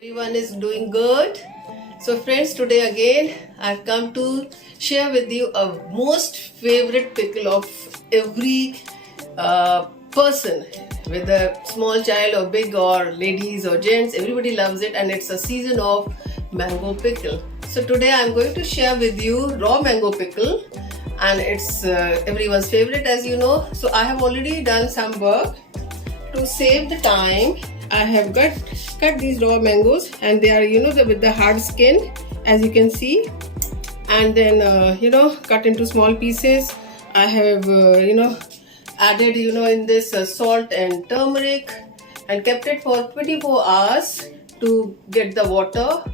Everyone is doing good. So friends, today again I've come to share with you a most favorite pickle of every person, whether small child or big or ladies or gents, everybody loves it, and it's a season of mango pickle. So today I'm going to share with you raw mango pickle, and it's everyone's favorite, as you know. So I have already done some work to save the time. I have cut these raw mangoes, and they are with the hard skin, as you can see, and then cut into small pieces. I have added in this salt and turmeric and kept it for 24 hours to get the water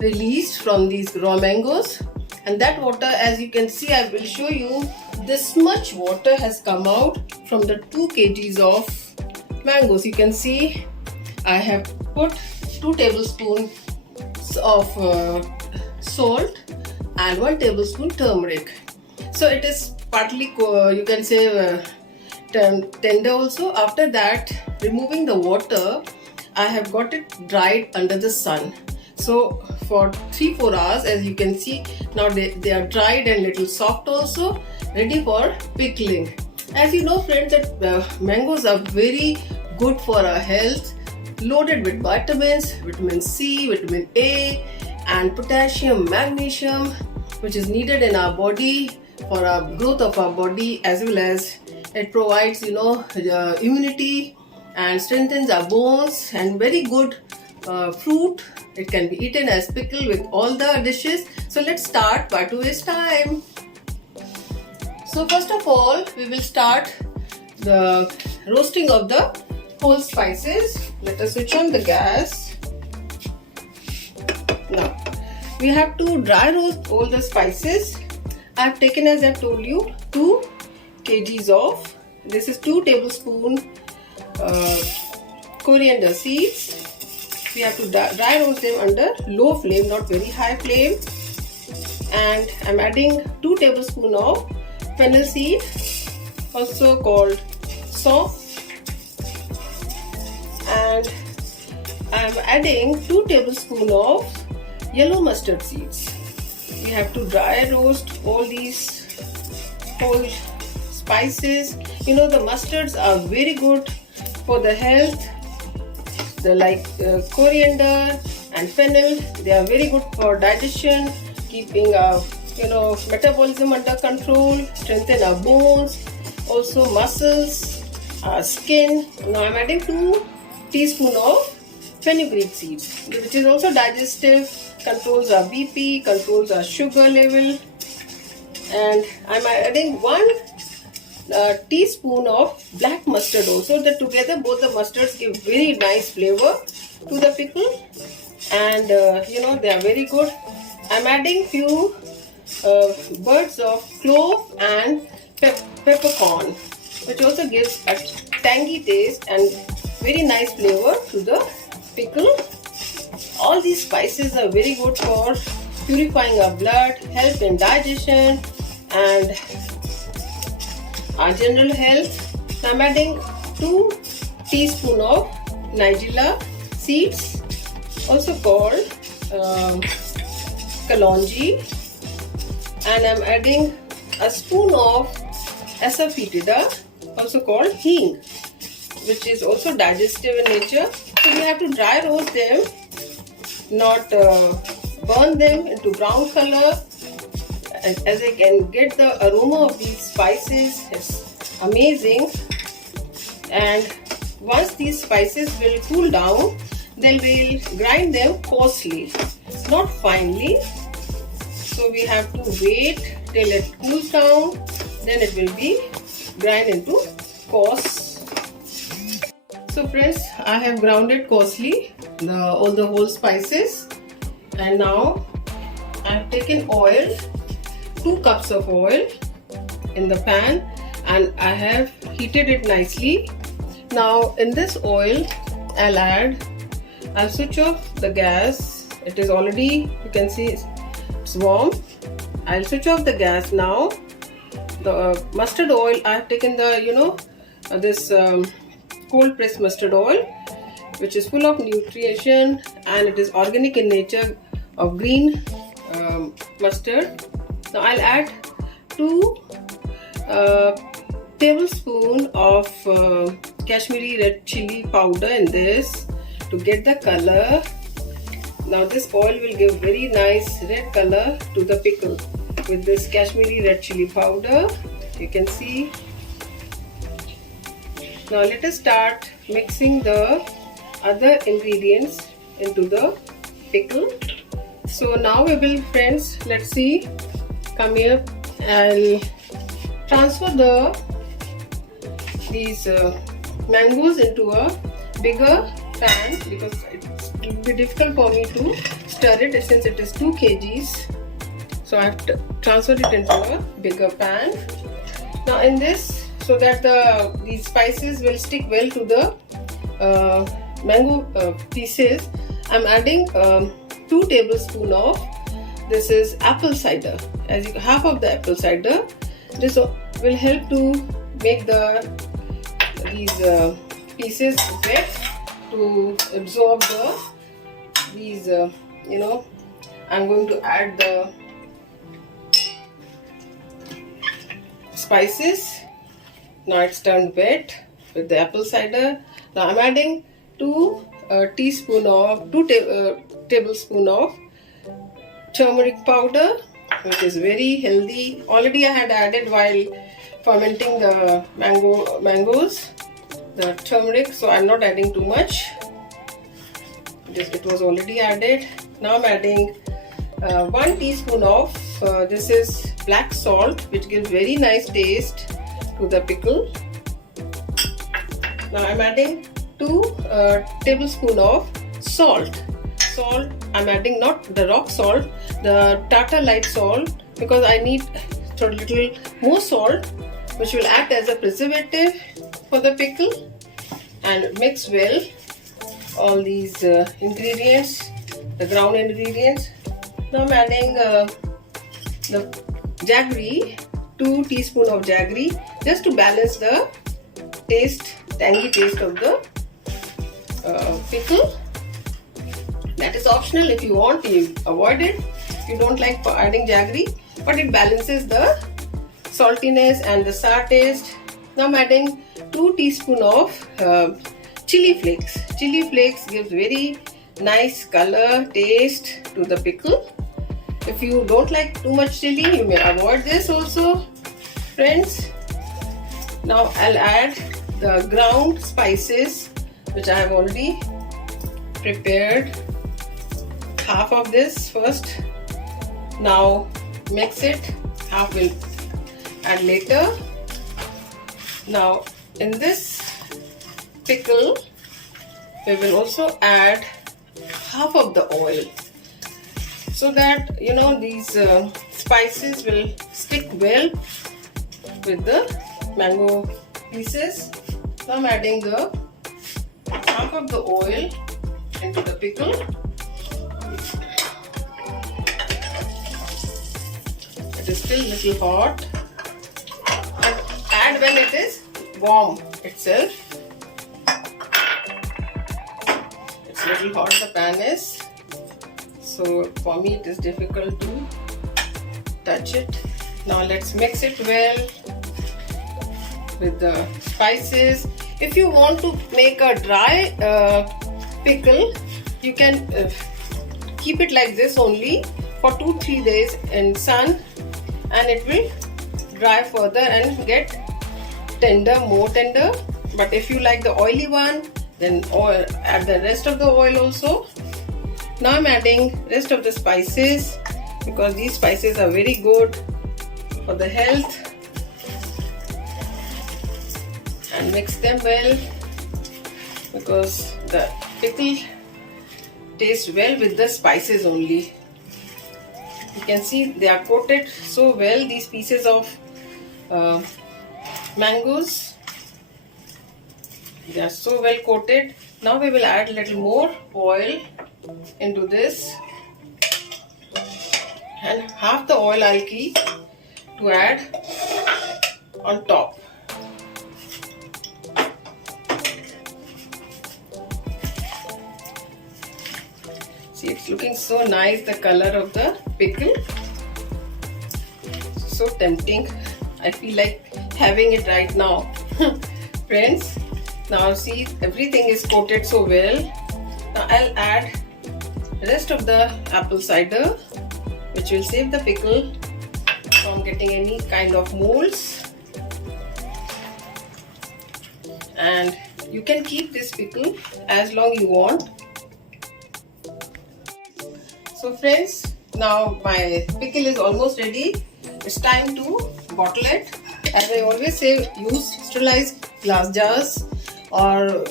released from these raw mangoes. And that water, as you can see, I will show you, this much water has come out from the 2 kgs of mangoes. You can see I have put 2 tablespoons of salt and 1 tablespoon turmeric. So it is partly you can say tender also. After that, removing the water, I have got it dried under the sun. So for 3-4 hours, as you can see, now they are dried and little soft also, ready for pickling. As you know friends, that mangoes are very good for our health, loaded with vitamins, vitamin C, vitamin A, and potassium, magnesium, which is needed in our body for our growth of our body, as well as it provides immunity and strengthens our bones, and very good fruit. It can be eaten as pickle with all the dishes. So let's start by to waste time. So first of all, we will start the roasting of the whole spices. Let us switch on the gas. Now we have to dry roast all the spices. I have taken, as I have told you, 2 kgs of, this is 2 tablespoon coriander seeds. We have to dry roast them under low flame, not very high flame. And I'm adding 2 tablespoon of fennel seed, also called soft. And I'm adding 2 tablespoons of yellow mustard seeds. We have to dry roast all these whole spices. The mustards are very good for the health. The coriander and fennel, they are very good for digestion, keeping our metabolism under control, strengthen our bones, also muscles, our skin. Now I'm adding 2 teaspoons of fenugreek seeds, which is also digestive, controls our BP, controls our sugar level. And I'm adding 1 teaspoon of black mustard also. That together both the mustards give very nice flavor to the pickle, and they are very good. I'm adding few buds of clove and peppercorn, which also gives a tangy taste and very nice flavor to the pickle. All these spices are very good for purifying our blood, help in digestion and our general health. I'm adding 2 teaspoons of nigella seeds, also called kalonji, and I'm adding a spoon of asafoetida, also called hing, which is also digestive in nature. So we have to dry roast them, not burn them into brown color. As I can get the aroma of these spices, it's amazing. And once these spices will cool down, then we'll grind them coarsely, not finely. So we have to wait till it cools down, then it will be grind into coarse. So friends, I have grounded coarsely all the whole spices, and now I have taken oil, 2 cups of oil in the pan, and I have heated it nicely. Now in this oil, I'll switch off the gas. It is already, you can see it's warm. I'll switch off the gas now. The mustard oil, I have taken the this cold pressed mustard oil, which is full of nutrition and it is organic in nature, of green mustard. Now I'll add 2 tablespoons of Kashmiri red chili powder in this to get the color. Now this oil will give very nice red color to the pickle with this Kashmiri red chili powder. You can see. Now let us start mixing the other ingredients into the pickle. So now we will, friends, let's see, come here and transfer these mangoes into a bigger pan, because it will be difficult for me to stir it since it is 2 kgs. So I have transferred it into a bigger pan. Now in this, so that these spices will stick well to the mango pieces, I'm adding 2 tablespoons of this is apple cider. As half of the apple cider. This will help to make these pieces wet to absorb these. I'm going to add the spices. Now it's turned wet with the apple cider. Now I'm adding 2 tablespoons of turmeric powder, which is very healthy. Already I had added while fermenting the mangoes, the turmeric, so I'm not adding too much. It was already added. Now I'm adding 1 teaspoon of this is black salt, which gives very nice taste to the pickle. Now I'm adding 2 tablespoons of salt. I'm adding not the rock salt, the Tata light salt, because I need a little more salt, which will act as a preservative for the pickle. And mix well all these ingredients, the ground ingredients. Now I'm adding the jaggery, 2 teaspoons of jaggery, just to balance the tangy taste of the pickle. That is optional. If you want, you avoid it. If you don't like adding jaggery, but it balances the saltiness and the sour taste. Now I'm adding 2 teaspoons of chili flakes. Chili flakes gives very nice color, taste to the pickle. If you don't like too much chili, you may avoid this also, friends. Now I'll add the ground spices, which I have already prepared. Half of this first. Now mix it. Half will add later. Now in this pickle, we will also add half of the oil, so that these spices will stick well with the mango pieces. So I'm adding the half of the oil into the pickle. It is still little hot. Add when it is warm itself. It's little hot, the pan is. So for me it is difficult to touch it. Now let's mix it well with the spices. If you want to make a dry pickle, you can keep it like this only for 2-3 days in sun, and it will dry further and get more tender. But if you like the oily one, then add the rest of the oil also. Now I'm adding rest of the spices, because these spices are very good for the health. And mix them well, because the pickle tastes well with the spices only. You can see they are coated so well, these pieces of mangoes. They are so well coated. Now we will add a little more oil into this, and half the oil I'll keep to add on top. See, it's looking so nice, the color of the pickle. So tempting. I feel like having it right now. Friends, now see, everything is coated so well. Now I'll add the rest of the apple cider, which will save the pickle from getting any kind of molds. And you can keep this pickle as long you want. So friends, now my pickle is almost ready. It's time to bottle it. As I always say, use sterilized glass jars or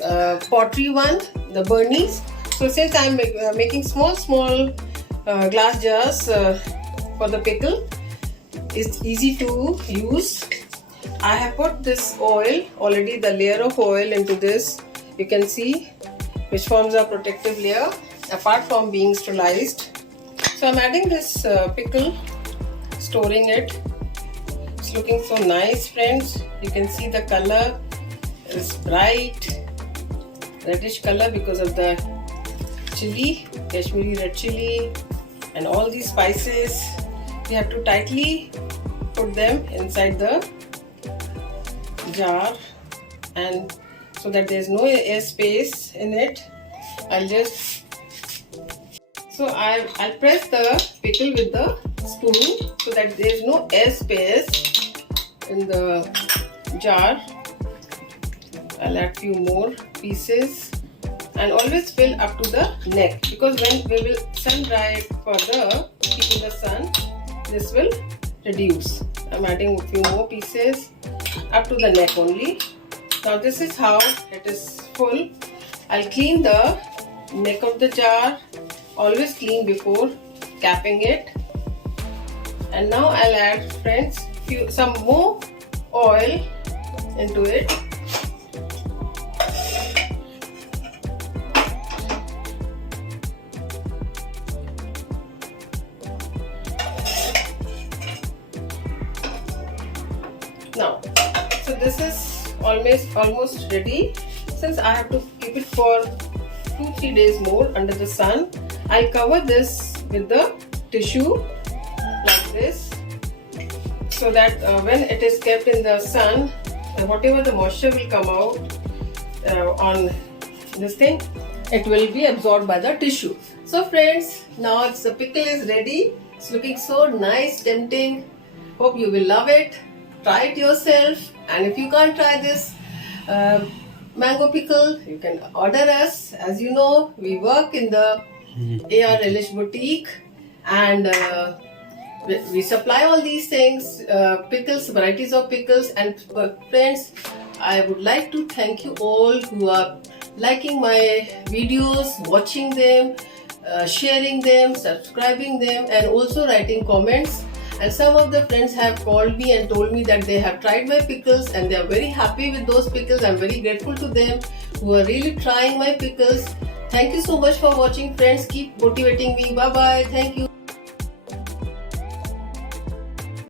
pottery one, the Burnies. So since I'm making small glass jars for the pickle, it's easy to use. I have put this oil already, the layer of oil into this, you can see, which forms a protective layer apart from being sterilized. So I'm adding this pickle, storing it. It's looking so nice, friends. You can see the color is bright reddish color because of the chili, Kashmiri red chili, and all these spices. You have to tightly put them inside the jar, and so that there's no air space in it. I'll press the pickle with the spoon so that there's no air space in the jar. I'll add few more pieces and always fill up to the neck, because when we will sun dry it further, keep in the sun, this will reduce. I'm adding a few more pieces up to the neck only. Now this is how it is full. I'll clean the neck of the jar. Always clean before capping it. And now I'll add, friends, some more oil into it. Now, so this is almost ready. Since I have to keep it for 2-3 days more under the sun, I'll cover this with the tissue like this, so that when it is kept in the sun, whatever the moisture will come out on this thing, it will be absorbed by the tissue. So friends, now the pickle is ready. It's looking so nice, tempting. Hope you will love it. Try it yourself, and if you can't try this mango pickle, you can order us. As you know, we work in the R Relish Boutique, and we supply all these things, pickles, varieties of pickles. And friends, I would like to thank you all who are liking my videos, watching them, sharing them, subscribing them, and also writing comments. And some of the friends have called me and told me that they have tried my pickles and they are very happy with those pickles. I'm very grateful to them who are really trying my pickles. Thank you so much for watching, friends. Keep motivating me. Bye bye. Thank you.